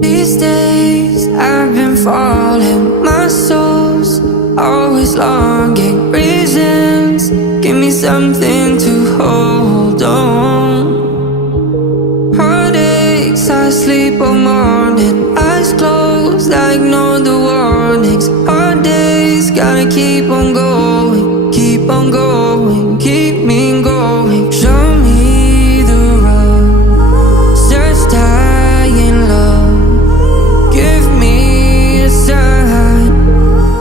These days I've been falling, my soul's always longing. Reasons, give me something to hold on. Heartaches, I sleep all morning, eyes closed, I ignore the warnings. Hard days, gotta keep on going, keep on going, keep me going. Show me the road, searched high and low. Give me a sign,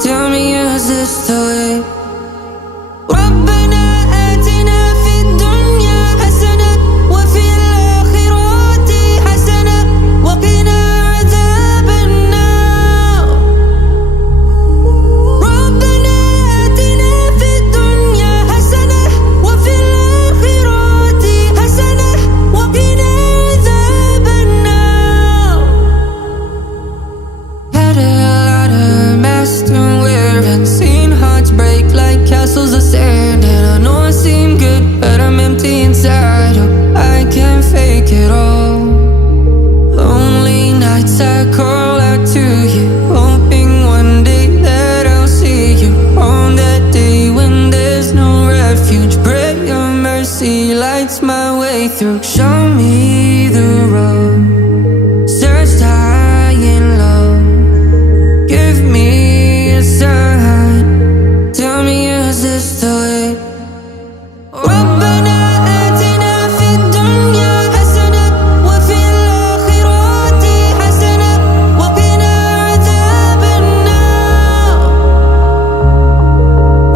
tell me is this the way? ربنا آتنا في الدنيا حسنة وفي الآخرة حسنة وقنا عذاب النار. ربنا آتنا في الدنيا حسنة وفي الآخرة حسنة وقنا عذاب النار. Had a lot of masks to wear and seen hearts break like castles of sand. And I know I seem good, but I'm empty inside. Oh, I can't fake it all. Lonely nights I call out to you, hoping one day that I'll see you. On that day when there's no refuge, pray your mercy lights my way through. Show me the road, searched high and low. Give me a sign, tell me is this the way? ربنا آتنا في الدنيا حسنة وفي الآخرة حسنة وقنا عذاب النار.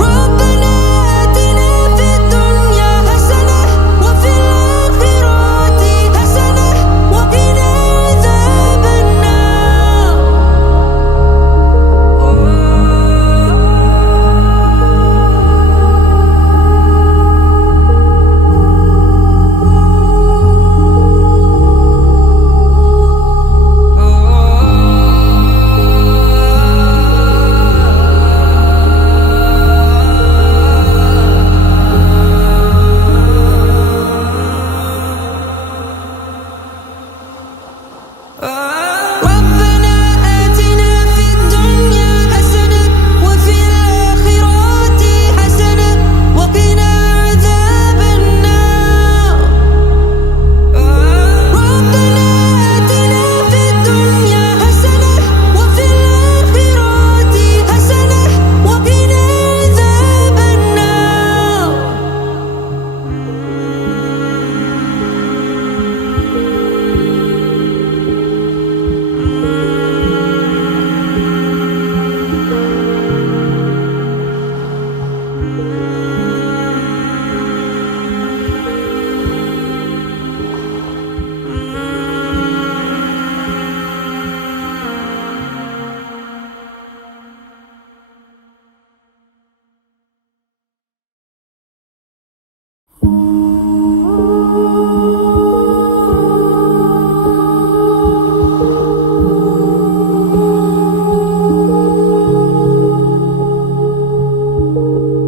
ربنا آتنا في الدنيا حسنة وفي الآخرة حسنة وقنا عذاب النار. ربنا آتنا في الدنيا حسنة وفي الآخرة حسنة وقنا عذاب النار. ربنا آتنا في الدنيا حسنة وفي الآخرة حسنة وقنا عذاب النار.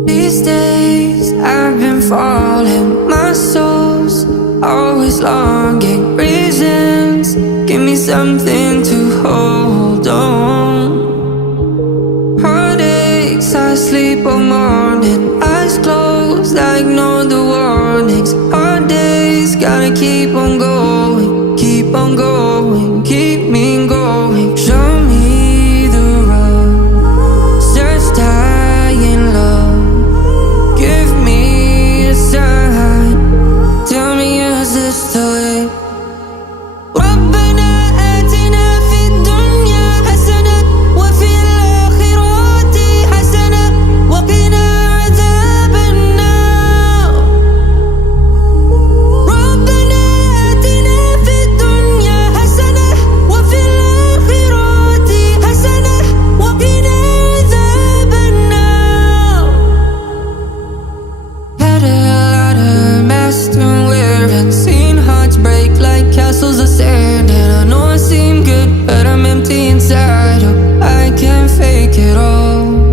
These days I've been falling, my soul's always longing. Reasons, give me something to hold on. Heartaches, I sleep all morning, eyes closed, I ignore the warnings. Hard days, gotta keep on going, keep on going, keep me going. Show me the road, searched high and low. Give me a sign, tell me is this the way? ربنا آتنا في الدنيا حسنة وفي الآخرة حسنة وقنا عذاب النار. ربنا آتنا في الدنيا حسنة وفي الآخرة حسنة وقنا عذاب النار. Had a lot of masks to wear and seen hearts break like castles of sand. And I know I seem good, but I'm empty inside. Oh, I can't fake it all.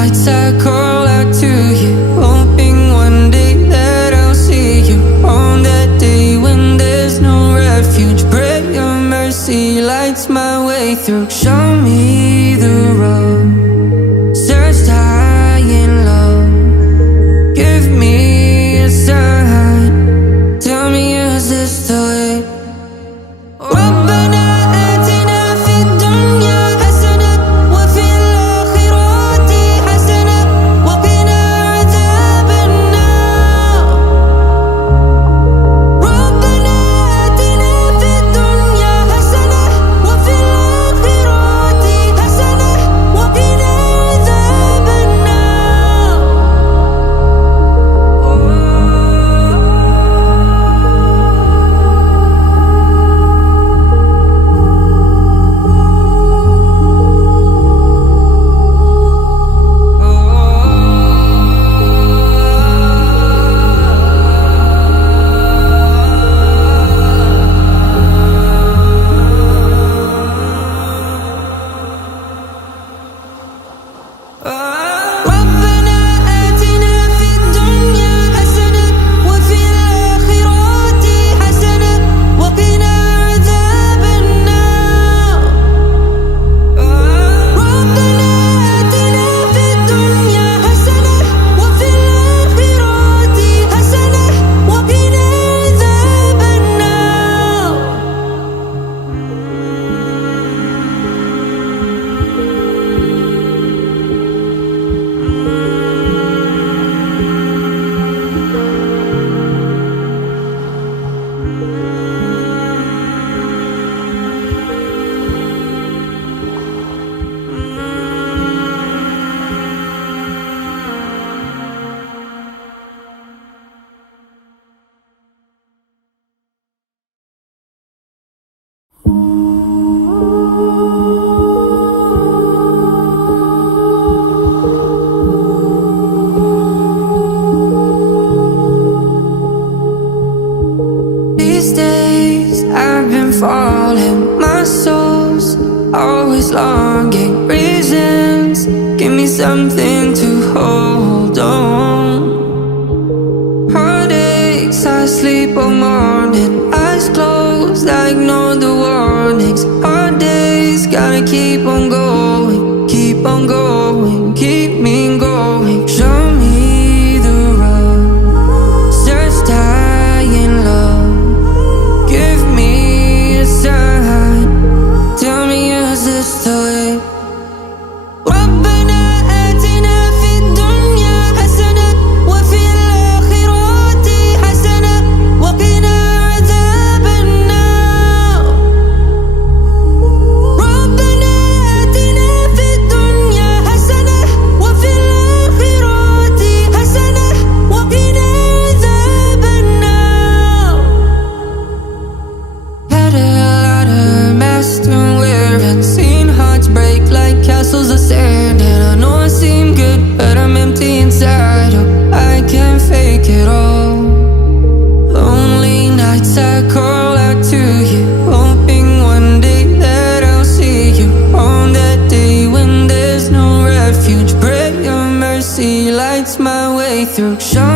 nights I call out to you, hoping one day that I'll see you. On that day when there's no refuge, pray your mercy lights my way through. Show me the road, searched high and low. Give me a sign, tell me is this the way? ربنا آتنا في الدنيا حسنة وفي الآخرة حسنة وقنا عذاب النار. ربنا آتنا في الدنيا حسنة وفي الآخرة حسنة وقنا عذاب النار. ربنا آتنا في الدنيا حسنة وفي الآخرة حسنة وقنا عذاب النار. ربنا آتنا في الدنيا حسنة وفي الآخرة حسنة وقنا عذاب النار. These days I've been falling, my soul's always longing. Reasons, give me something to hold on. Heartaches, I sleep all morning, eyes closed, I ignore the warnings. Hard days, gotta keep on going, keep on going, keep me going. Show me the road, searched high and low. Give me a sign, tell me is this the way? ربنا آتنا في الدنيا حسنة وفي الآخرة حسنة وقنا عذاب النار. ربنا آتنا في الدنيا حسنة وفي الآخرة حسنة وقنا عذاب النار. Had a lot of mess to wear and seen hearts break like castles of sand. And I know I seem good, but I'm empty inside. Oh, I can't fake it all. Lonely nights I call out to you, hoping one day that I'll see you. On that day when there's no refuge, pray your mercy lights my way through. Show